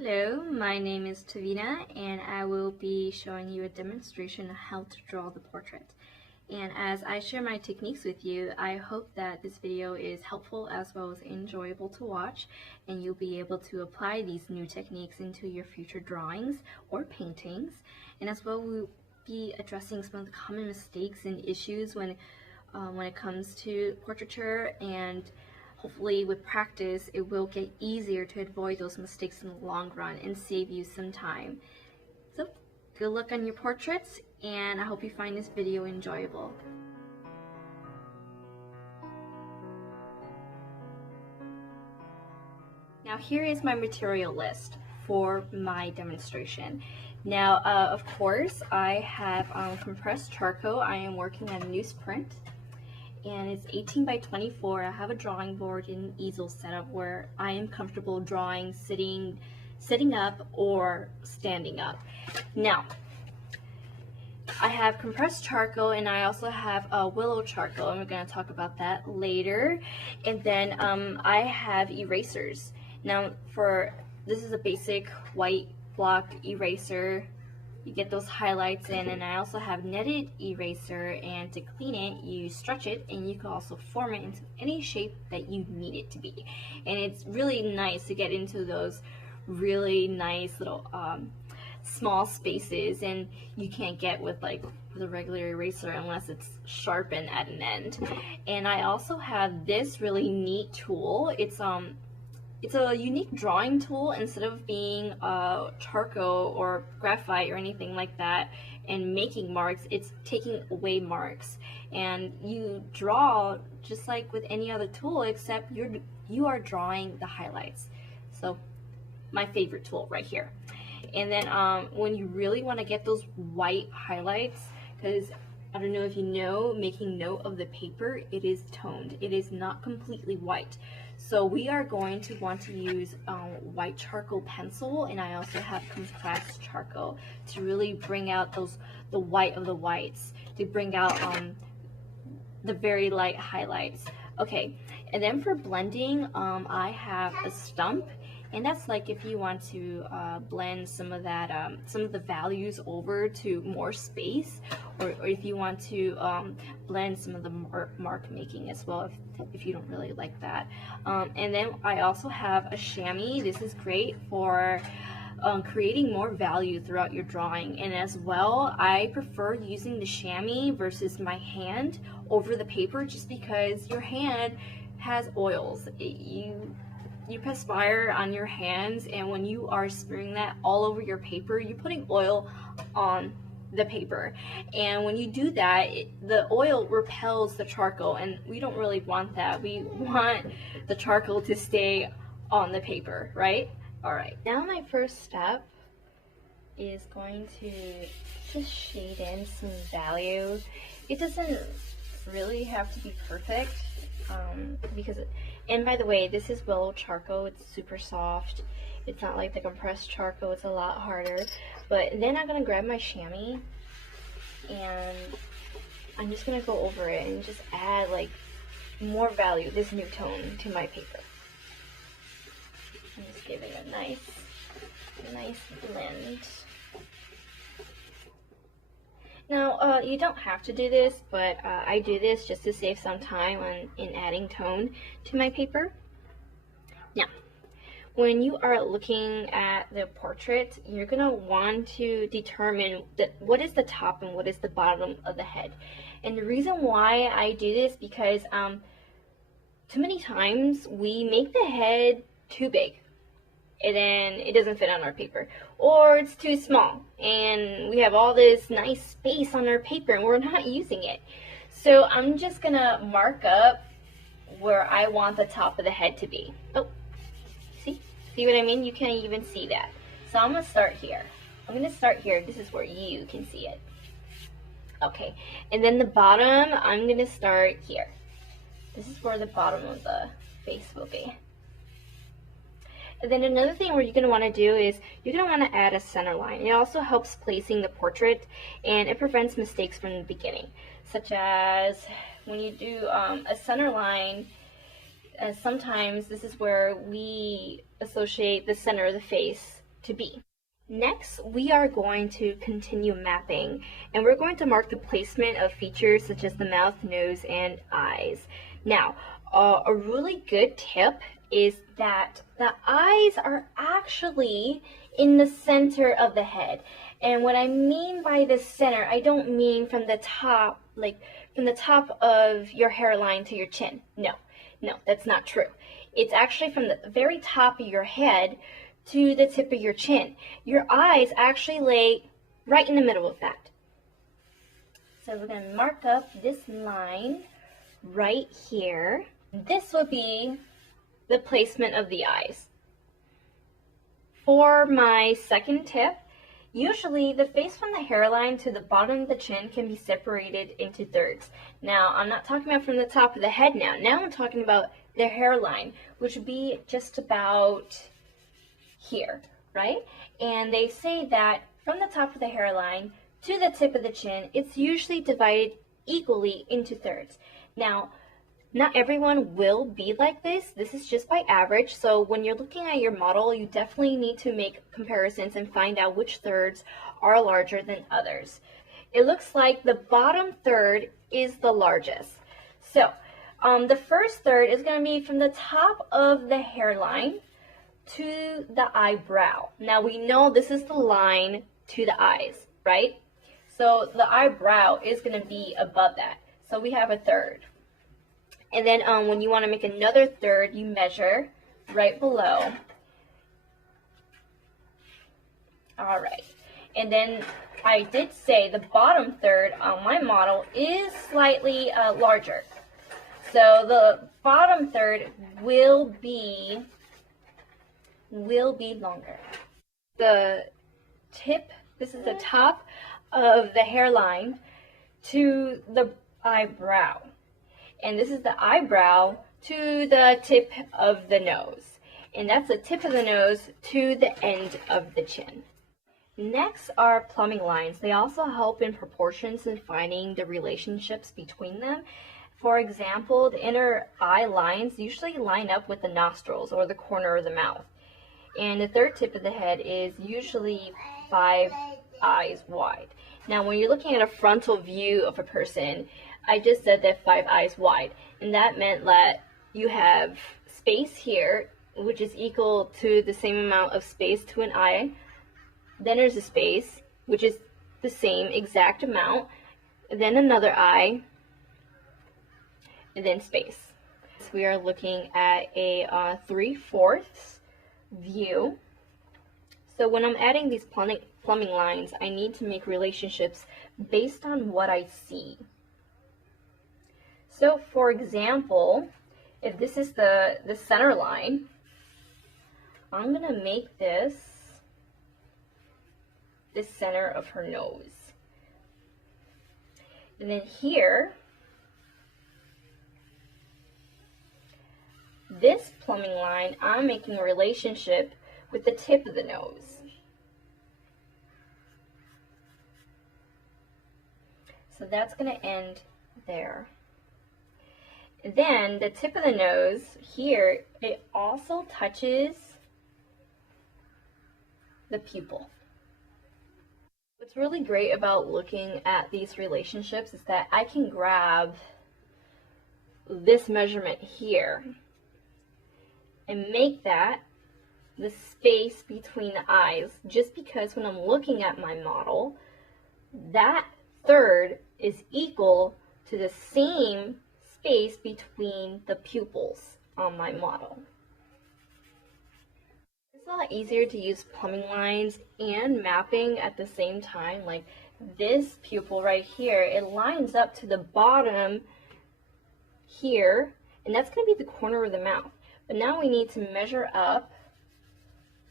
Hello, my name is Tavina and I will be showing you a demonstration of how to draw the portrait. And as I share my techniques with you, I hope that this video is helpful as well as enjoyable to watch, and you'll be able to apply these new techniques into your future drawings or paintings. And as well, we'll be addressing some of the common mistakes and issues when it comes to portraiture, and hopefully with practice it will get easier to avoid those mistakes in the long run and save you some time. So good luck on your portraits, and I hope you find this video enjoyable. Now here is my material list for my demonstration. Now of course I have compressed charcoal. I am working on newsprint, and it's 18 by 24. I have a drawing board and an easel setup where I am comfortable drawing sitting up or standing up. Now, I have compressed charcoal, and I also have willow charcoal, and we're going to talk about that later. And then I have erasers. Now, this is a basic white block eraser. You get those highlights in, and I also have netted eraser, and to clean it you stretch it, and you can also form it into any shape that you need it to be. And it's really nice to get into those really nice little small spaces, and you can't get with the regular eraser unless it's sharpened at an end. And I also have this really neat tool. It's a unique drawing tool. Instead of being charcoal or graphite or anything like that and making marks, it's taking away marks. And you draw just like with any other tool, except you are drawing the highlights. So my favorite tool right here. And then when you really want to get those white highlights, because I don't know if you know, making note of the paper, it is toned. It is not completely white. So we are going to want to use white charcoal pencil, and I also have compressed charcoal to really bring out the white of the whites, to bring out the very light highlights. Okay, and then for blending, I have a stump. And that's like if you want to blend some of that, some of the values over to more space, or if you want to blend some of the mark making as well, if you don't really like that. And then I also have a chamois. This is great for creating more value throughout your drawing. And as well, I prefer using the chamois versus my hand over the paper, just because your hand has oils. You perspire on your hands, and when you are smearing that all over your paper, you're putting oil on the paper. And when you do that, the oil repels the charcoal, and we don't really want that. We want the charcoal to stay on the paper, right? Alright, now my first step is going to just shade in some value. It doesn't really have to be perfect, and by the way, this is willow charcoal. It's super soft. It's not like the compressed charcoal. It's a lot harder. But then I'm going to grab my chamois, and I'm just going to go over it and just add like more value, this new tone, to my paper. I'm just giving a nice blend. Now, you don't have to do this, but I do this just to save some time in adding tone to my paper. Now, when you are looking at the portrait, you're going to want to determine what is the top and what is the bottom of the head. And the reason why I do this, because too many times we make the head too big, and then it doesn't fit on our paper, or it's too small and we have all this nice space on our paper and we're not using it. So I'm just gonna mark up where I want the top of the head to be. Oh, see what I mean? You can't even see that. So I'm gonna start here. This is where you can see it. Okay, and then the bottom, I'm gonna start here. This is where the bottom of the face will be. And then another thing where you're going to want to do is you're going to want to add a center line. It also helps placing the portrait, and it prevents mistakes from the beginning, such as when you do a center line. Sometimes this is where we associate the center of the face to be. Next, we are going to continue mapping, and we're going to mark the placement of features such as the mouth, nose, and eyes. Now, a really good tip is that the eyes are actually in the center of the head. And what I mean by the center, I don't mean from the top, like from the top of your hairline to your chin. No, that's not true. It's actually from the very top of your head to the tip of your chin. Your eyes actually lay right in the middle of that. So we're going to mark up this line right here. This will be the placement of the eyes. For my second tip, usually the face from the hairline to the bottom of the chin can be separated into thirds. Now, I'm not talking about from the top of the head now. Now I'm talking about the hairline, which would be just about here, right? And they say that from the top of the hairline to the tip of the chin, it's usually divided equally into thirds. Now, not everyone will be like this. This is just by average. So when you're looking at your model, you definitely need to make comparisons and find out which thirds are larger than others. It looks like the bottom third is the largest. So the first third is going to be from the top of the hairline to the eyebrow. Now we know this is the line to the eyes, right? So the eyebrow is going to be above that. So we have a third. And then when you want to make another third, you measure right below. All right. And then I did say the bottom third on my model is slightly larger. So the bottom third will be longer. The tip, this is the top of the hairline to the eyebrow. And this is the eyebrow to the tip of the nose. And that's the tip of the nose to the end of the chin. Next are plumbing lines. They also help in proportions and finding the relationships between them. For example, the inner eye lines usually line up with the nostrils or the corner of the mouth. And the third tip of the head is usually 5 eyes wide. Now, when you're looking at a frontal view of a person, I just said that 5 eyes wide, and that meant that you have space here, which is equal to the same amount of space to an eye. Then there's a space, which is the same exact amount. Then another eye, and then space. So we are looking at a 3/4 view. So when I'm adding these plumbing lines, I need to make relationships based on what I see. So for example, if this is the center line, I'm going to make this the center of her nose. And then here, this plumbing line, I'm making a relationship with the tip of the nose. So that's going to end there. Then the tip of the nose here, it also touches the pupil. What's really great about looking at these relationships is that I can grab this measurement here and make that the space between the eyes, just because when I'm looking at my model, that third is equal to the same space between the pupils on my model. It's a lot easier to use plumbing lines and mapping at the same time. Like this pupil right here, it lines up to the bottom here, and that's going to be the corner of the mouth. But now we need to measure up,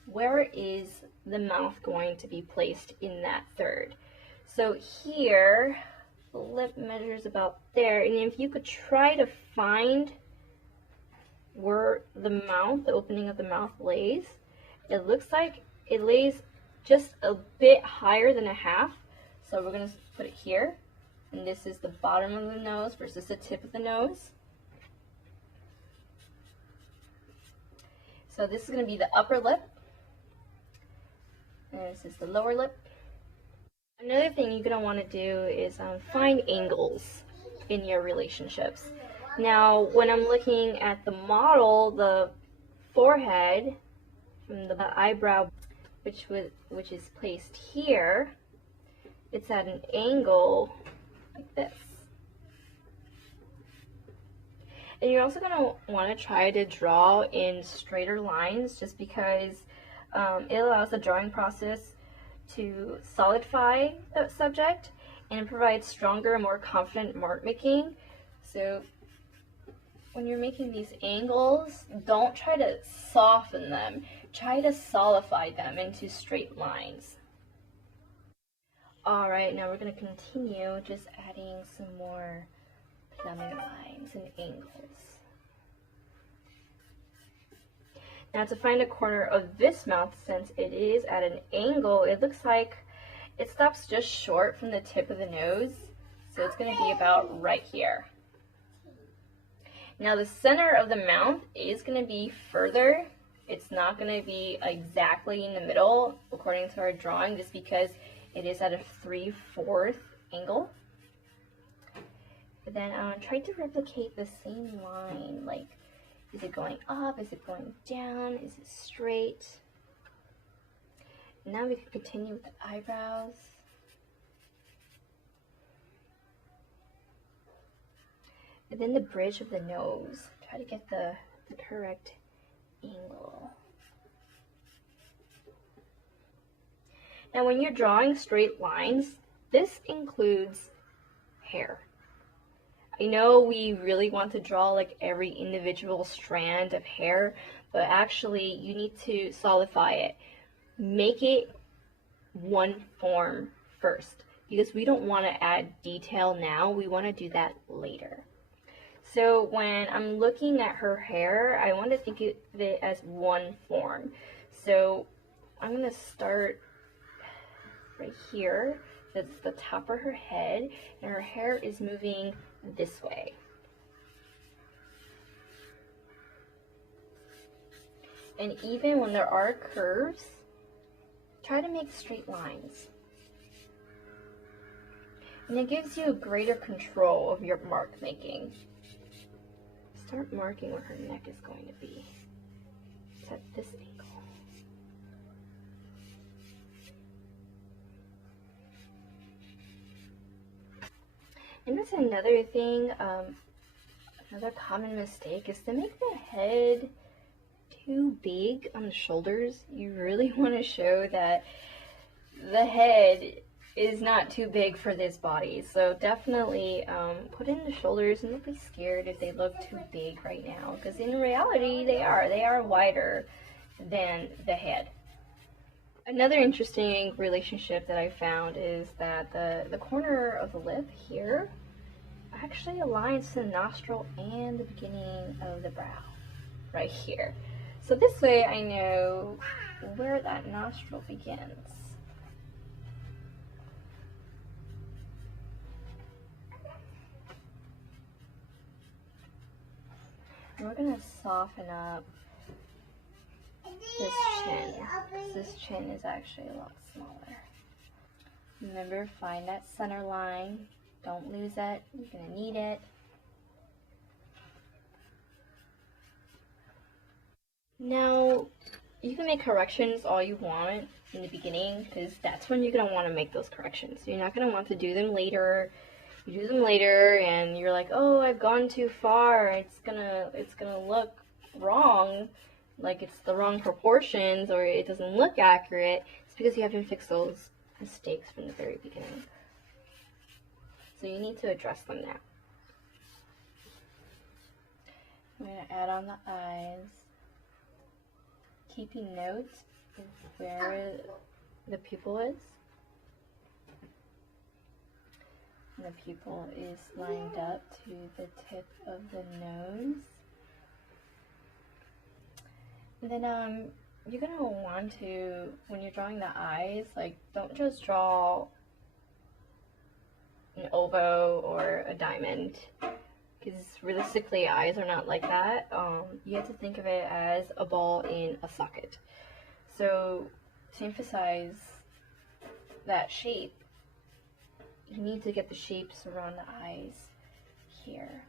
where is the mouth going to be placed in that third. So here, the lip measures about there, and if you could try to find where the mouth, the opening of the mouth lays, it looks like it lays just a bit higher than a half. So we're going to put it here, and this is the bottom of the nose versus the tip of the nose. So this is going to be the upper lip, And this is the lower lip. Another thing you're going to want to do is find angles in your relationships. Now, when I'm looking at the model, the forehead from the eyebrow, which is placed here, it's at an angle like this. And you're also going to want to try to draw in straighter lines, just because it allows the drawing process to solidify the subject, and it provides stronger, more confident mark making. So when you're making these angles, don't try to soften them. Try to solidify them into straight lines. Alright, now we're going to continue just adding some more plumbing lines and angles. Now to find the corner of this mouth, since it is at an angle, it looks like it stops just short from the tip of the nose. So it's going to be about right here. Now the center of the mouth is going to be further. It's not going to be exactly in the middle according to our drawing, just because it is at a 3/4 angle. But then try to replicate the same line. Like, is it going up? Is it going down? Is it straight? Now we can continue with the eyebrows. And then the bridge of the nose. Try to get the correct angle. Now when you're drawing straight lines, this includes hair. I know we really want to draw like every individual strand of hair, but actually you need to solidify it. Make it one form first, because we don't want to add detail now. We want to do that later. So when I'm looking at her hair, I want to think of it as one form. So I'm going to start right here. That's the top of her head, and her hair is moving this way. And even when there are curves, try to make straight lines. And it gives you a greater control of your mark making. Start marking where her neck is going to be. It's at this angle. And that's another thing, another common mistake is to make the head too big on the shoulders. You really want to show that the head is not too big for this body. So definitely put in the shoulders, and don't be scared if they look too big right now, because in reality they are wider than the head. Another interesting relationship that I found is that the corner of the lip here actually aligns to the nostril and the beginning of the brow, right here. So this way I know where that nostril begins. And we're going to soften up this chin. This chin is actually a lot smaller. Remember, find that center line. Don't lose it. You're going to need it. Now, you can make corrections all you want in the beginning, because that's when you're going to want to make those corrections. You're not going to want to do them later. You do them later and you're like, oh, I've gone too far. It's gonna look wrong. Like it's the wrong proportions, or it doesn't look accurate. It's because you haven't fixed those mistakes from the very beginning. So you need to address them now. I'm going to add on the eyes. Keeping note of where the pupil is. And the pupil is lined up to the tip of the nose. And then you're going to want to, when you're drawing the eyes, like don't just draw an oval or a diamond, because realistically eyes are not like that. You have to think of it as a ball in a socket. So to emphasize that shape, you need to get the shapes around the eyes here.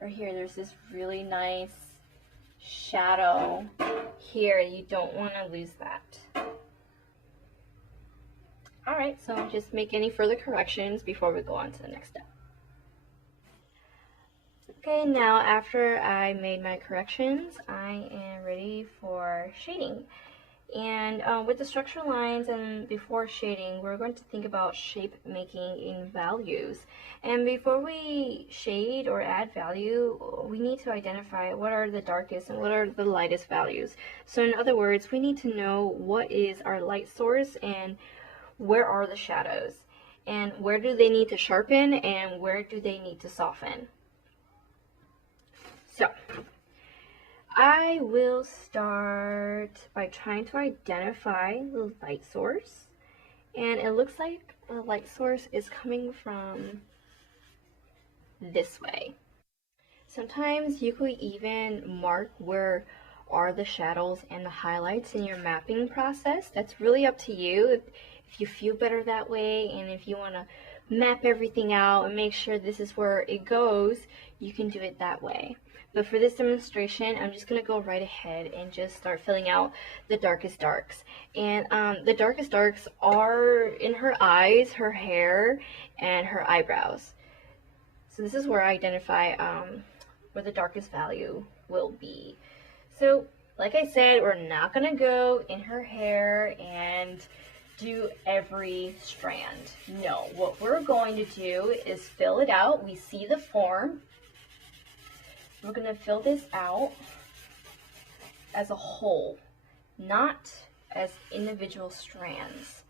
Or here, there's this really nice shadow here. You don't want to lose that. Alright, so just make any further corrections before we go on to the next step. Okay, now after I made my corrections, I am ready for shading. And with the structural lines and before shading, we're going to think about shape making in values. And before we shade or add value, we need to identify what are the darkest and what are the lightest values. So in other words, we need to know what is our light source and where are the shadows. And where do they need to sharpen and where do they need to soften. So I will start by trying to identify the light source, and it looks like the light source is coming from this way. Sometimes you could even mark where are the shadows and the highlights in your mapping process. That's really up to you. If you feel better that way, and if you want to map everything out and make sure this is where it goes, you can do it that way. But for this demonstration, I'm just going to go right ahead and just start filling out the darkest darks. And the darkest darks are in her eyes, her hair, and her eyebrows. So this is where I identify where the darkest value will be. So like I said, we're not going to go in her hair and do every strand. No, what we're going to do is fill it out. We see the form. We're going to fill this out as a whole, not as individual strands.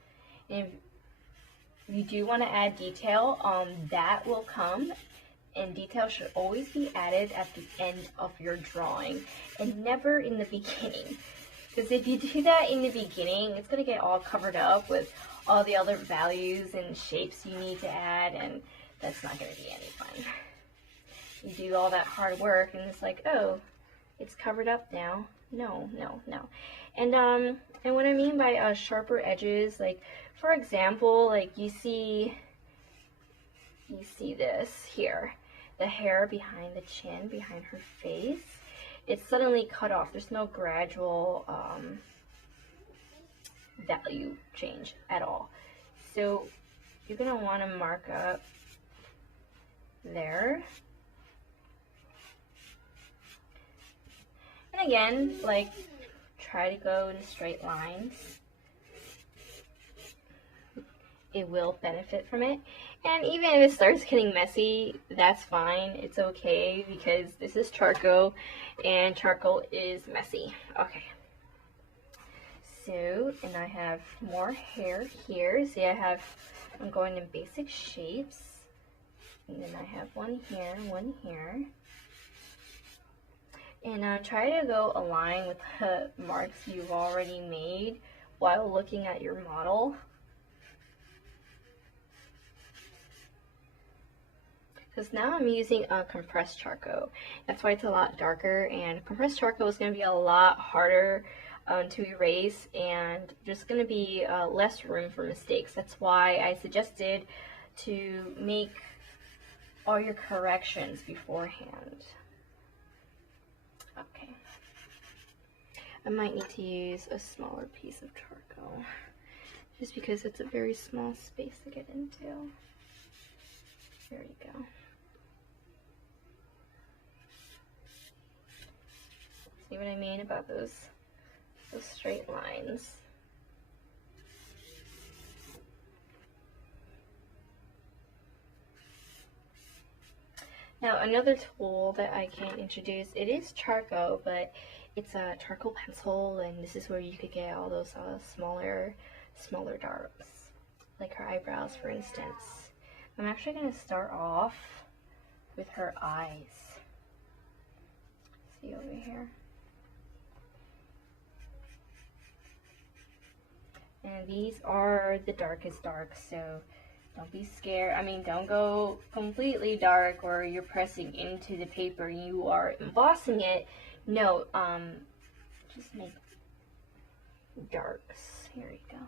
And if you do want to add detail, that will come, and detail should always be added at the end of your drawing and never in the beginning. Because if you do that in the beginning, it's going to get all covered up with all the other values and shapes you need to add, and that's not going to be any fun. You do all that hard work and it's like, oh, it's covered up now. No, no, no. And what I mean by sharper edges, like for example, like you see this here, the hair behind the chin, behind her face, it's suddenly cut off. There's no gradual value change at all. So you're gonna want to mark up there. And again, like, try to go in straight lines. It will benefit from it. And even if it starts getting messy, that's fine. It's okay, because this is charcoal, and charcoal is messy. Okay. So, and I have more hair here. See, I'm going in basic shapes. And then I have one here, one here. And try to go align with the marks you've already made while looking at your model. Because now I'm using compressed charcoal. That's why it's a lot darker, and compressed charcoal is going to be a lot harder to erase, and there's going to be less room for mistakes. That's why I suggested to make all your corrections beforehand. Okay. I might need to use a smaller piece of charcoal, just because it's a very small space to get into. There you go. See what I mean about those straight lines? Now another tool that I can introduce, it is charcoal, but it's a charcoal pencil, and this is where you could get all those smaller darks, like her eyebrows, for instance. I'm actually going to start off with her eyes. See over here? And these are the darkest darks, so don't be scared. I mean, don't go completely dark or you're pressing into the paper. You are embossing it. No, just make darks. Here we go.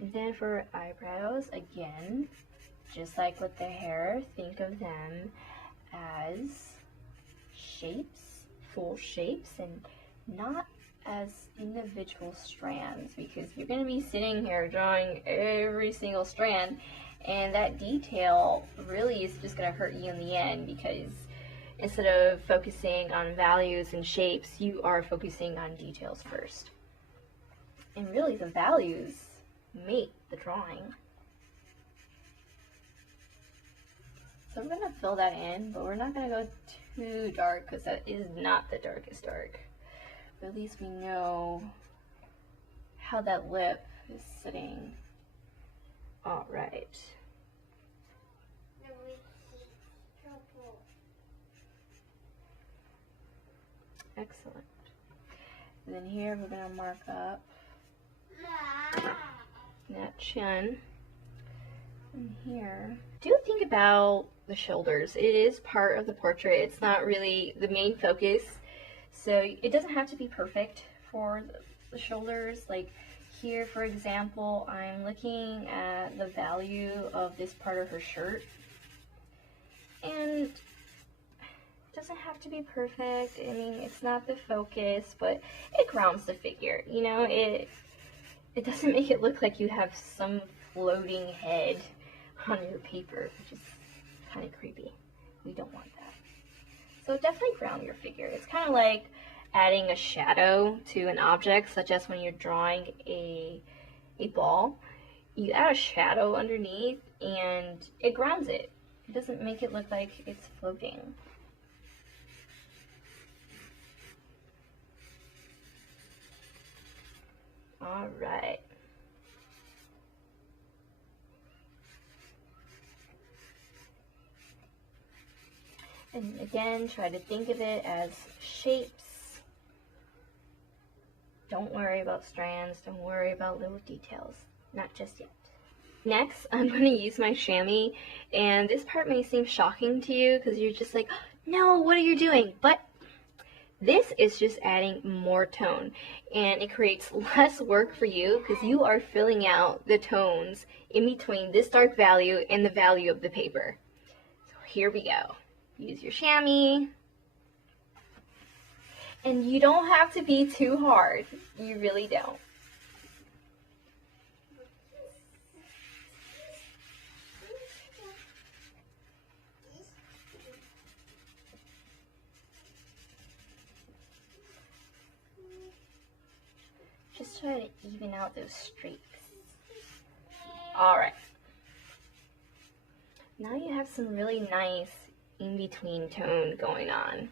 And then for eyebrows, again, just like with the hair, think of them as shapes, full shapes, and not as individual strands, because you're going to be sitting here drawing every single strand, and that detail really is just going to hurt you in the end, because instead of focusing on values and shapes, you are focusing on details first. And really the values make the drawing. So we're going to fill that in, but we're not going to go too dark because that is not the darkest dark. But at least we know how that lip is sitting. All right. Excellent. And then here we're going to mark up that chin. And here, do think about the shoulders. It is part of the portrait. It's not really the main focus. So it doesn't have to be perfect for the shoulders. Like here, for example, I'm looking at the value of this part of her shirt. And it doesn't have to be perfect. I mean, it's not the focus, but it grounds the figure. You know, it doesn't make it look like you have some floating head on your paper, which is kind of creepy. We don't want that. So definitely ground your figure. It's kind of like adding a shadow to an object, such as when you're drawing a ball. You add a shadow underneath and it grounds it. It doesn't make it look like it's floating. All right. And again, try to think of it as shapes. Don't worry about strands. Don't worry about little details. Not just yet. Next, I'm going to use my chamois. And this part may seem shocking to you because you're just like, no, what are you doing? But this is just adding more tone. And it creates less work for you because you are filling out the tones in between this dark value and the value of the paper. So here we go. Use your chamois. And you don't have to be too hard. You really don't. Just try to even out those streaks. Alright. Now you have some really nice in-between tone going on.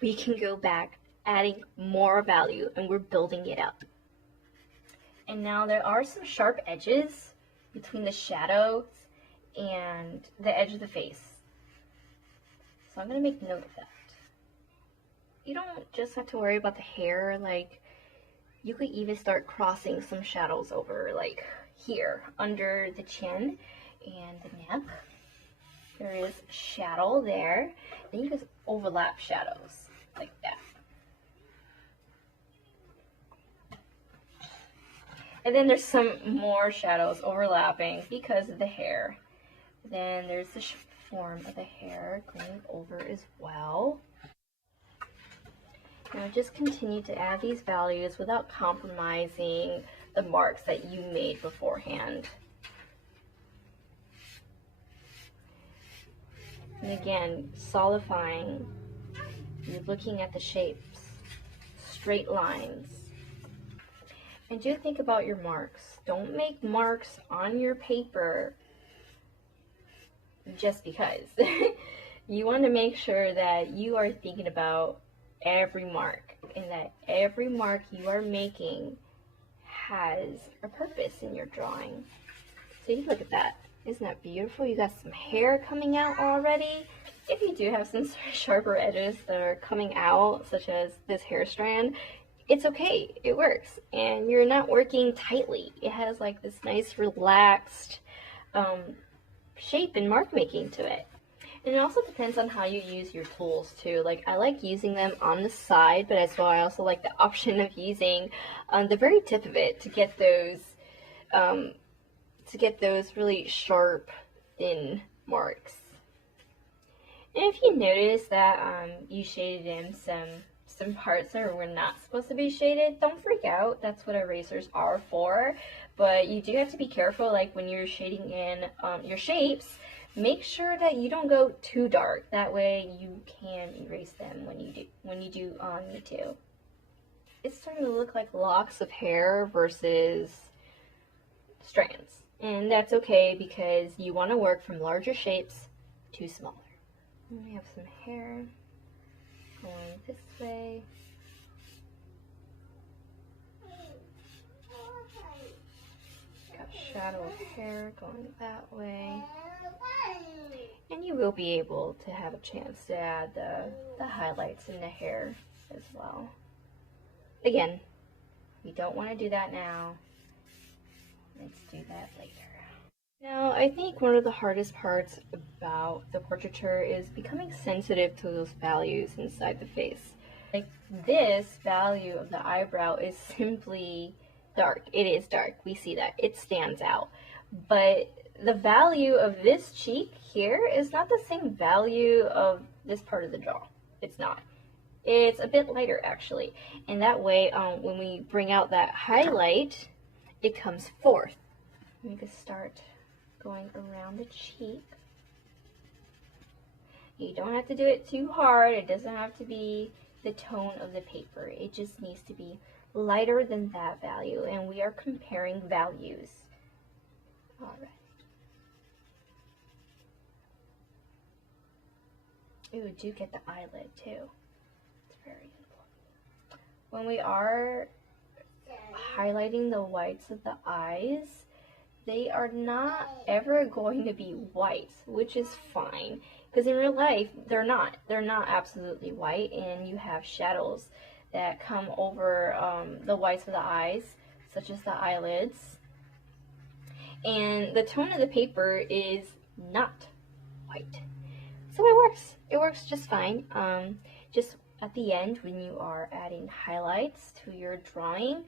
We can go back, adding more value, and we're building it up. And now there are some sharp edges between the shadows and the edge of the face. So I'm going to make note of that. You don't just have to worry about the hair, like you could even start crossing some shadows over, like here, under the chin and the neck. There is shadow there. Then you just overlap shadows like that. And then there's some more shadows overlapping because of the hair. Then there's the form of the hair going over as well. Now just continue to add these values without compromising the marks that you made beforehand. And again, solidifying, you're looking at the shapes, straight lines. And do think about your marks. Don't make marks on your paper just because. You want to make sure that you are thinking about every mark, and that every mark you are making has a purpose in your drawing. So you look at that. Isn't that beautiful? You got some hair coming out already. If you do have some sharper edges that are coming out, such as this hair strand, it's okay. It works. And you're not working tightly. It has like this nice relaxed shape and mark making to it. And it also depends on how you use your tools too. Like, I like using them on the side, but as well I also like the option of using the very tip of it to get those really sharp, thin marks. And if you notice that you shaded in some parts that were not supposed to be shaded, don't freak out. That's what erasers are for. But you do have to be careful, like when you're shading in your shapes, make sure that you don't go too dark. That way you can erase them when you do need to. It's starting to look like locks of hair versus strands. And that's okay because you want to work from larger shapes to smaller. And we have some hair going this way. Got shadow of hair going that way. And you will be able to have a chance to add the highlights in the hair as well. Again, we don't want to do that now. Let's do that later. Now, I think one of the hardest parts about the portraiture is becoming sensitive to those values inside the face. Like, this value of the eyebrow is simply dark. It is dark. We see that. It stands out. But the value of this cheek here is not the same value of this part of the jaw. It's not. It's a bit lighter, actually. And that way, when we bring out that highlight, it comes forth. We can start going around the cheek. You don't have to do it too hard. It doesn't have to be the tone of the paper. It just needs to be lighter than that value, and we are comparing values. All right. Ooh, do get the eyelid too. It's very important. When we are highlighting the whites of the eyes, they are not ever going to be white, which is fine. Because in real life, they're not absolutely white, and you have shadows that come over the whites of the eyes, such as the eyelids. And the tone of the paper is not white. So it works just fine. Just at the end, when you are adding highlights to your drawing,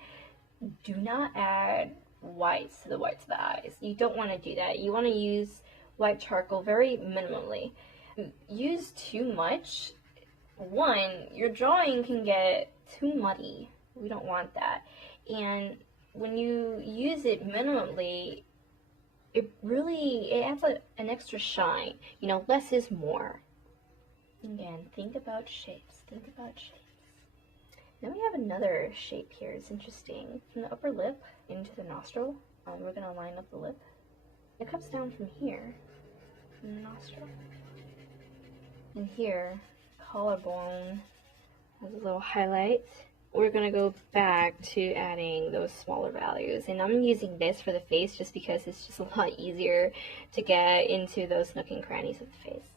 do not add whites to the whites of the eyes. You don't want to do that. You want to use white charcoal very minimally. Use too much, one, your drawing can get too muddy. We don't want that. And when you use it minimally, it adds an extra shine. You know, less is more. Again, think about shapes. Think about shapes. Then we have another shape here. It's interesting. From the upper lip into the nostril, we're going to line up the lip. It comes down from here, from the nostril. And here, collarbone has a little highlight. We're going to go back to adding those smaller values. And I'm using this for the face just because it's just a lot easier to get into those nook and crannies of the face.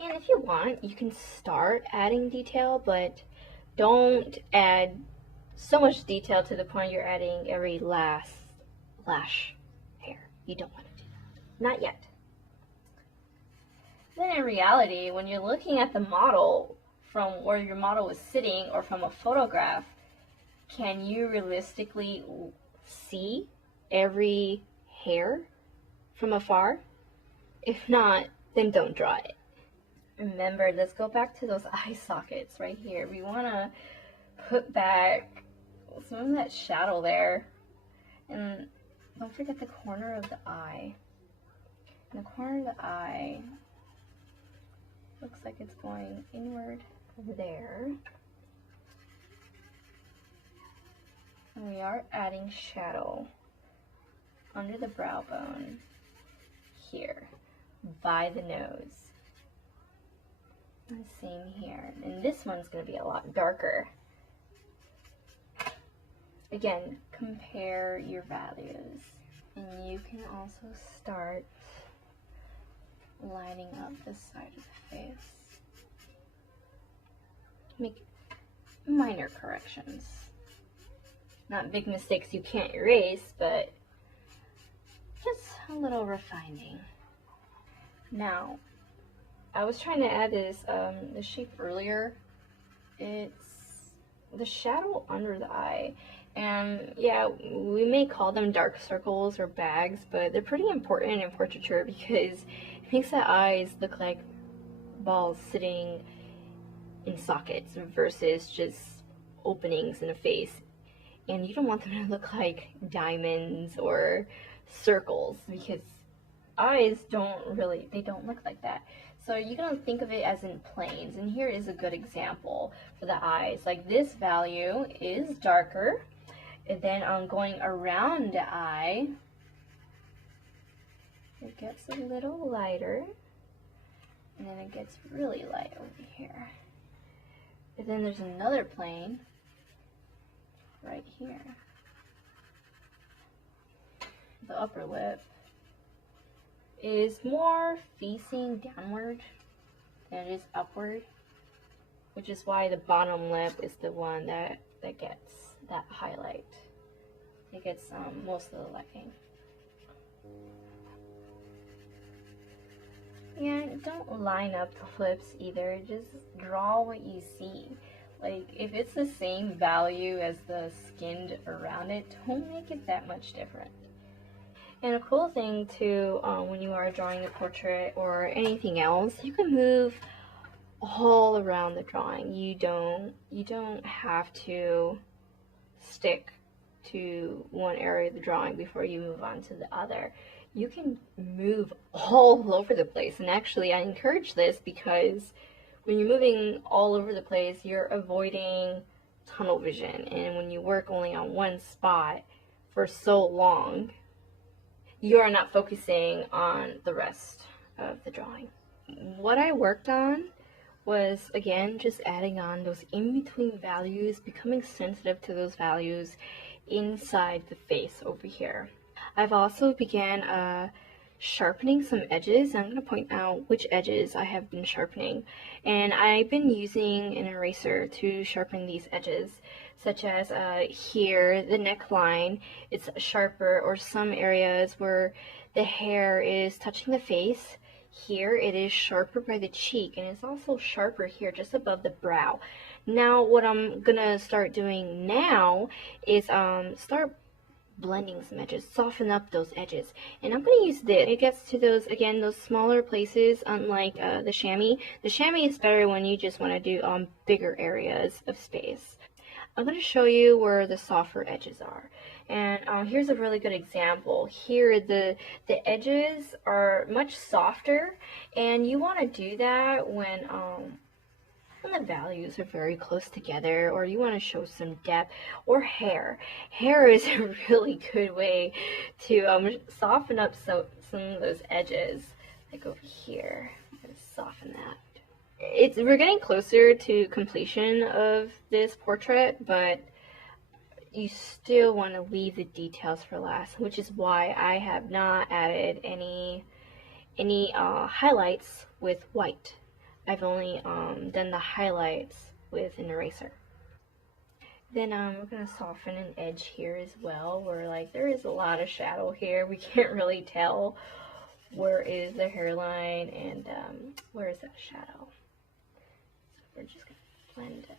And if you want, you can start adding detail, but don't add so much detail to the point you're adding every last lash hair. You don't want to do that. Not yet. Then in reality, when you're looking at the model from where your model is sitting or from a photograph, can you realistically see every hair from afar? If not, then don't draw it. Remember, let's go back to those eye sockets right here. We want to put back some of that shadow there. And don't forget the corner of the eye. And the corner of the eye looks like it's going inward over there. And we are adding shadow under the brow bone here by the nose. And same here. And this one's going to be a lot darker. Again, compare your values. And you can also start lining up this side of the face. Make minor corrections. Not big mistakes you can't erase, but just a little refining. Now, I was trying to add this shape earlier. It's the shadow under the eye. And yeah, we may call them dark circles or bags, but they're pretty important in portraiture because it makes the eyes look like balls sitting in sockets versus just openings in a face. And you don't want them to look like diamonds or circles because eyes don't look like that. So you're going to think of it as in planes, and here is a good example for the eyes. Like this value is darker, and then going around the eye, it gets a little lighter, and then it gets really light over here. And then there's another plane right here. The upper lip is more facing downward than it is upward, which is why the bottom lip is the one that gets that highlight. It gets most of the lighting. And don't line up the lips either, just draw what you see. Like if it's the same value as the skin around it, don't make it that much different. And a cool thing too, when you are drawing a portrait or anything else, you can move all around the drawing. You don't have to stick to one area of the drawing before you move on to the other. You can move all over the place, and actually I encourage this because when you're moving all over the place, you're avoiding tunnel vision, and when you work only on one spot for so long, you are not focusing on the rest of the drawing. What I worked on was, again, just adding on those in-between values, becoming sensitive to those values inside the face over here. I've also began sharpening some edges. I'm going to point out which edges I have been sharpening, and I've been using an eraser to sharpen these edges, such as here, the neckline, it's sharper, or some areas where the hair is touching the face. Here it is sharper by the cheek, and it's also sharper here just above the brow. Now what I'm gonna start doing now is start blending some edges, soften up those edges, and I'm going to use this. It gets to those, again, those smaller places, unlike the chamois. The chamois is better when you just want to do bigger areas of space. I'm going to show you where the softer edges are, and here's a really good example. Here the edges are much softer, and you want to do that when the values are very close together, or you want to show some depth, or hair. Hair is a really good way to soften up some of those edges, like over here. I'm going to soften that. We're getting closer to completion of this portrait, but you still want to leave the details for last, which is why I have not added any highlights with white. I've only done the highlights with an eraser. Then we're going to soften an edge here as well, where like there is a lot of shadow here. We can't really tell where is the hairline and where is that shadow. So we're just going to blend it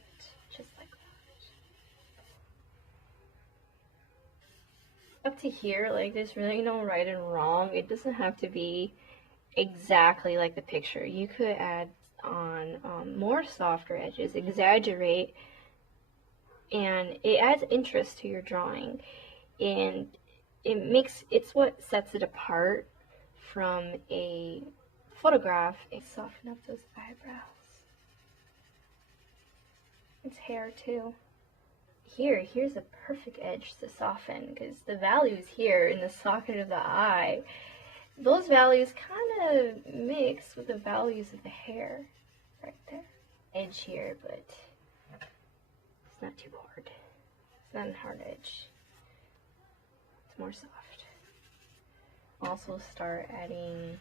just like that. Up to here, like there's really no right and wrong. It doesn't have to be exactly like the picture. You could add on more softer edges, exaggerate, and it adds interest to your drawing, and it's what sets it apart from a photograph. Soften up those eyebrows. It's hair too. Here's a perfect edge to soften, because the values here in the socket of the eye, those values kind of mix with the values of the hair right there. Edge here, but it's not too hard. It's not a hard edge. It's more soft. Also start adding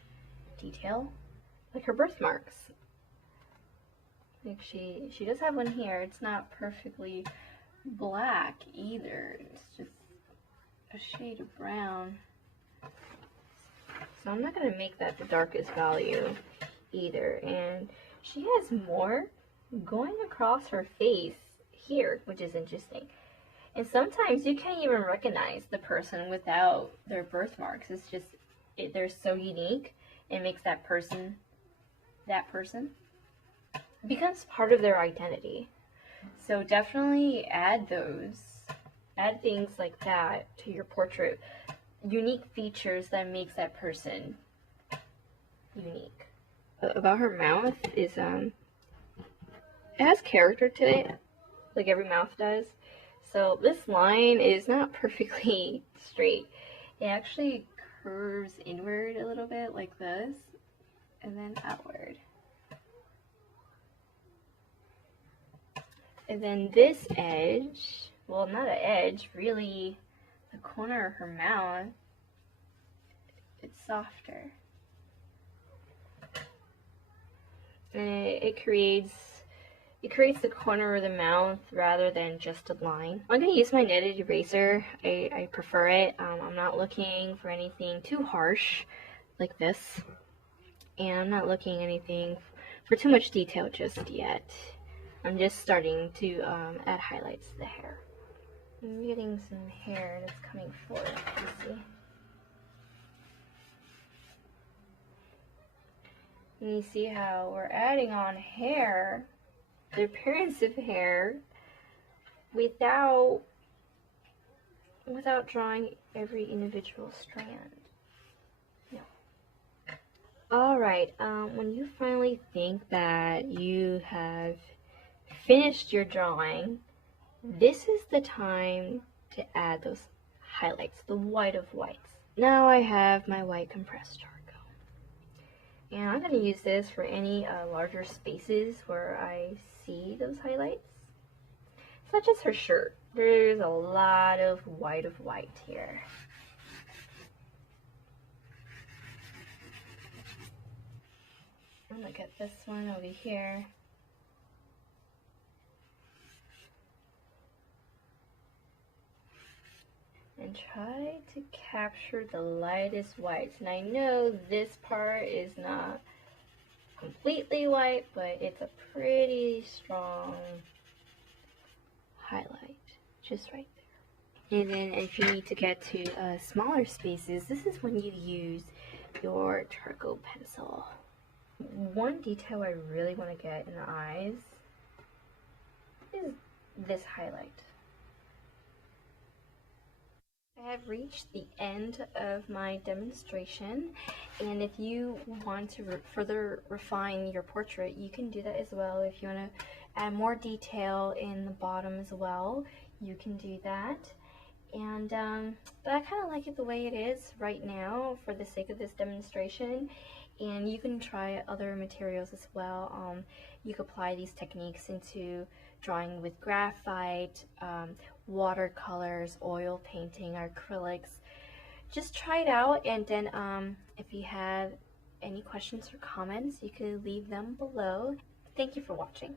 detail, like her birthmarks. Like she does have one here. It's not perfectly black either. It's just a shade of brown. So I'm not going to make that the darkest value either. And she has more going across her face here, which is interesting. And sometimes you can't even recognize the person without their birthmarks. It's just, they're so unique. It makes that person becomes part of their identity. So definitely add things like that to your portrait. Unique features that makes that person unique. About her mouth is, it has character to it, like every mouth does. So this line is not perfectly straight. It actually curves inward a little bit like this, and then outward. And then this edge, well, not an edge, really the corner of her mouth, it's softer. And it creates the corner of the mouth rather than just a line. I'm going to use my knited eraser. I prefer it. I'm not looking for anything too harsh like this. And I'm not looking anything for too much detail just yet. I'm just starting to add highlights to the hair. I'm getting some hair that's coming forward. Let's see. And you see how we're adding on hair, the appearance of hair, without drawing every individual strand. No. Alright, when you finally think that you have finished your drawing, this is the time to add those highlights, the white of whites. Now I have my white compressed charcoal. And I'm going to use this for any larger spaces where I see those highlights. Such as her shirt. There's a lot of white here. And look at this one over here. And try to capture the lightest whites. And I know this part is not completely white, but it's a pretty strong highlight just right there. And then if you need to get to smaller spaces, this is when you use your charcoal pencil. One detail I really want to get in the eyes is this highlight. I have reached the end of my demonstration, and if you want to further refine your portrait, you can do that as well. If you want to add more detail in the bottom as well, you can do that. And but I kind of like it the way it is right now for the sake of this demonstration. And you can try other materials as well. You can apply these techniques into drawing with graphite, watercolors, oil painting, acrylics. Just try it out, and then if you have any questions or comments, you can leave them below. Thank you for watching.